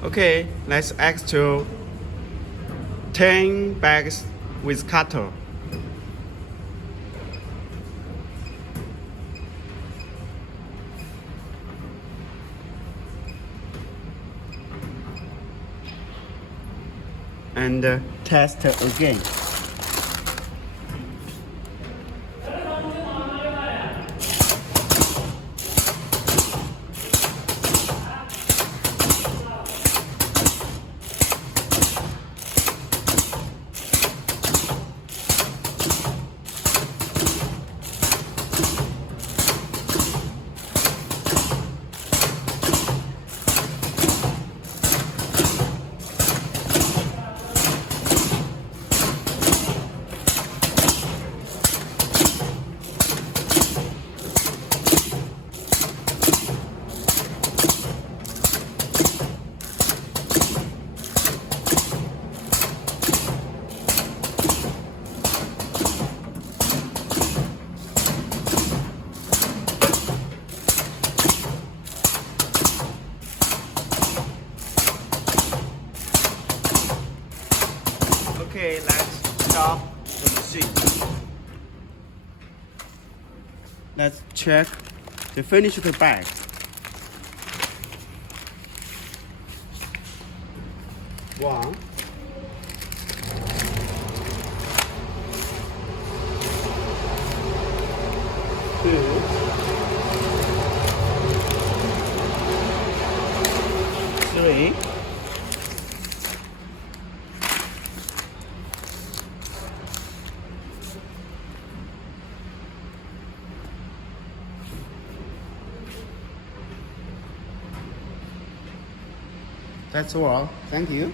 Okay, let's extrude 10 bags with cutter. And test again. Okay, let's stop the machine. Let's check the finished bag. One, two, three. That's all. Thank you.